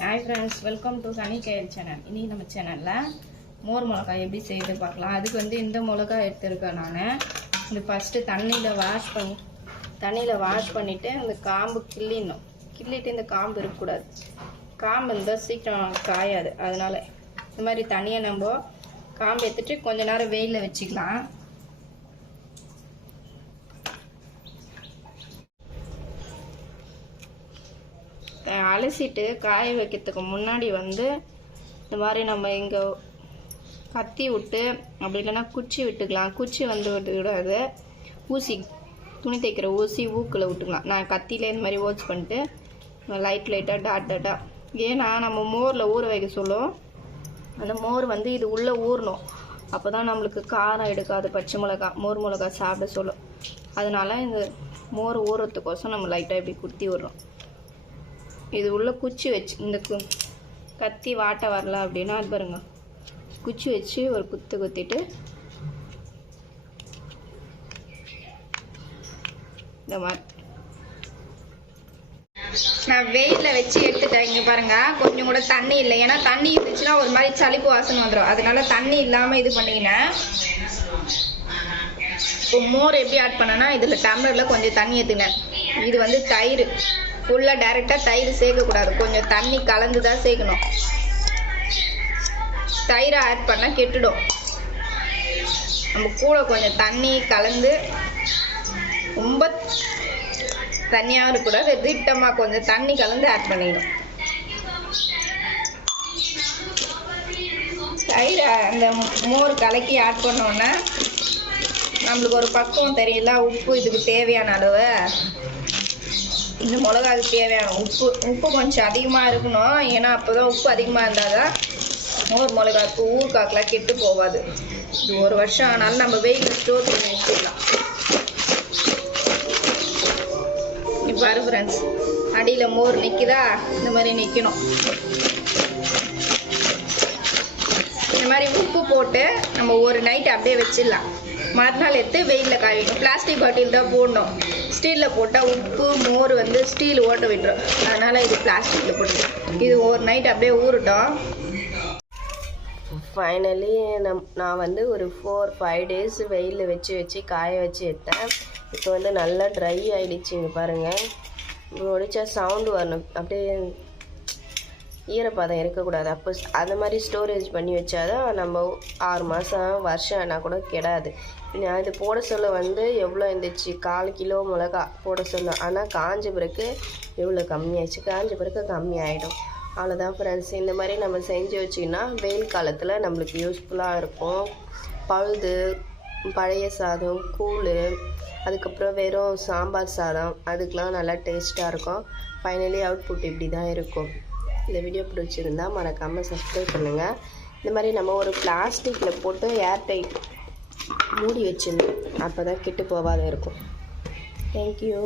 Hi friends, welcome to honey care channel. இன்றைக்கி நம்ம சேனலில் மோர் மிளகாய் எப்படி செய்து பார்க்கலாம். அதுக்கு வந்து இந்த மிளகாய் எடுத்துருக்கேன் நான். இது ஃபஸ்ட்டு தண்ணியில் வாஷ் பண்ணிவிட்டு அந்த காம்பு கிள்ளிட்டு இந்த காம்பு இருக்கக்கூடாது. காம்பு இருந்தால் சீக்கிரம் காயாது. அதனால் இந்த மாதிரி தனியாக நம்ம காம்பு எடுத்துட்டு கொஞ்ச நேரம் வெயிலில் வச்சுக்கலாம். அலசிட்டு காய வைக்கிறதுக்கு முன்னாடி வந்து இந்த மாதிரி நம்ம இங்கே கத்தி விட்டு அப்படி இல்லைன்னா குச்சி விட்டுக்கலாம். குச்சி வந்து விடக்கூடாது, ஊசி துணி தைக்கிற ஊசி ஊக்கில் விட்டுக்கலாம். நான் கத்தியில் இந்த மாதிரி வாஷ் பண்ணிட்டு லைட்டாக டாட்டாக, ஏன்னா நம்ம மோரில் ஊற வைக்க சொல்லும். அந்த மோர் வந்து இது உள்ளே ஊறணும், அப்போ தான் நம்மளுக்கு காரம் எடுக்காது. பச்சை மிளகா மோர் மிளகா சாப்பிட சொல்லும். அதனால் இந்த மோர் ஊறுறதுக்கோசம் நம்ம லைட்டாக இப்படி குத்தி விடுறோம். இது உள்ள குச்சி வச்சு இந்த கத்தி வாட்ட வரல அப்படின்னா அது பாருங்க, குச்சி வச்சு ஒரு குத்திட்டு இந்த மாதிரி நான் வெயிலில் வச்சு எடுத்துட்டேன். இங்கே பாருங்க, கொஞ்சம் கூட தண்ணி இல்லை. ஏன்னா தண்ணி இருந்துச்சுன்னா ஒரு மாதிரி சளிப்பு வாசனை வந்துடும். அதனால தண்ணி இல்லாமல் இது பண்ணிக்கினேன். இப்போ மோர் எப்படி ஆட் பண்ணேன்னா, இதில் டம்ளரில் கொஞ்சம் தண்ணி ஏற்றுனேன். இது வந்து தயிர், ஃபுல்லாக டைரெக்டாக தயிர் சேர்க்கக்கூடாது, கொஞ்சம் தண்ணி கலந்து தான் சேர்க்கணும். தயிரை ஆட் பண்ணால் கெட்டுடும். நம்ம கூட கொஞ்சம் தண்ணி கலந்து, ரொம்ப தண்ணியாக இருக்கக்கூடாது, திட்டமாக கொஞ்சம் தண்ணி கலந்து ஆட் பண்ணிக்கணும். தயிரை அந்த மோர் கலக்கி ஆட் பண்ணோன்னா நம்மளுக்கு ஒரு பக்குவம் தெரியல. உப்பு இதுக்கு தேவையான அளவு, இந்த மிளகாவுக்கு தேவையான உப்பு கொஞ்சம் அதிகமாக இருக்கணும். ஏன்னா அப்போ தான் உப்பு அதிகமாக இருந்தால் தான் மோர் மிளகாக்கு ஊறுகாக்கெலாம் கெட்டு போகாது. இது ஒரு வருஷம் ஆனாலும் நம்ம வெயிலில் ஸ்டோர் பண்ணி வச்சுக்கலாம். இப்போ பாரு ஃப்ரெண்ட்ஸ், அடியில் மோர் நிற்குதா, இந்த மாதிரி நிற்கணும். இந்த மாதிரி உப்பு போட்டு நம்ம ஒரு நைட் அப்படியே வச்சிடலாம். மறுநாள் எடுத்து வெயிலில் காய வைக்கணும். பிளாஸ்டிக் பாட்டில் தான் போடணும். ஸ்டீலில் போட்டால் உப்பு மோர் வந்து ஸ்டீல் ஓட்ட விட்டுரும். அதனால் இது பிளாஸ்டிக்கில் போட்டு இது ஒரு நைட் அப்படியே ஊறட்டும். ஃபைனலி நான் வந்து ஒரு 4-5 டேஸ் வெயிலில் வச்சு காய வச்சு எடுத்தேன். இப்போ வந்து நல்லா ட்ரை ஆகிடுச்சிங்க பாருங்கள். முடிச்சா சவுண்டு வரணும், அப்படியே ஈரப்பதம் இருக்கக்கூடாது. அப்போ அந்த மாதிரி ஸ்டோரேஜ் பண்ணி வச்சாதான் நம்ம 6 மாதம் வருஷம் ஆனால் கூட கெடாது. நான் இது போட சொல்ல வந்து எவ்வளோ இருந்துச்சு, 1/4 கிலோ மிளகா போட சொல்ல. ஆனால் காஞ்ச பிறகு எவ்வளோ கம்மியாயிடுச்சு, காஞ்ச பிறகு கம்மியாயிடும். அவ்வளோதான் ஃப்ரெண்ட்ஸ். இந்த மாதிரி நம்ம செஞ்சு வச்சிங்கன்னா வெயில் காலத்தில் நம்மளுக்கு யூஸ்ஃபுல்லாக இருக்கும். பழுது, பழைய சாதம், கூழ், அதுக்கப்புறம் வெறும் சாம்பார் சாதம், அதுக்கெலாம் நல்லா டேஸ்ட்டாக இருக்கும். ஃபைனலி அவுட்புட் இப்படி தான் இருக்கும். இந்த வீடியோ பிடிச்சிருந்தால் மறக்காமல் சப்ஸ்கிரைப் பண்ணுங்கள். இந்த மாதிரி நம்ம ஒரு பிளாஸ்டிக்கில் போட்டு ஏர்டைட் மூடி வச்சிடணும், அப்போ தான் கெட்டு போகாத இருக்கும். தேங்க்யூ.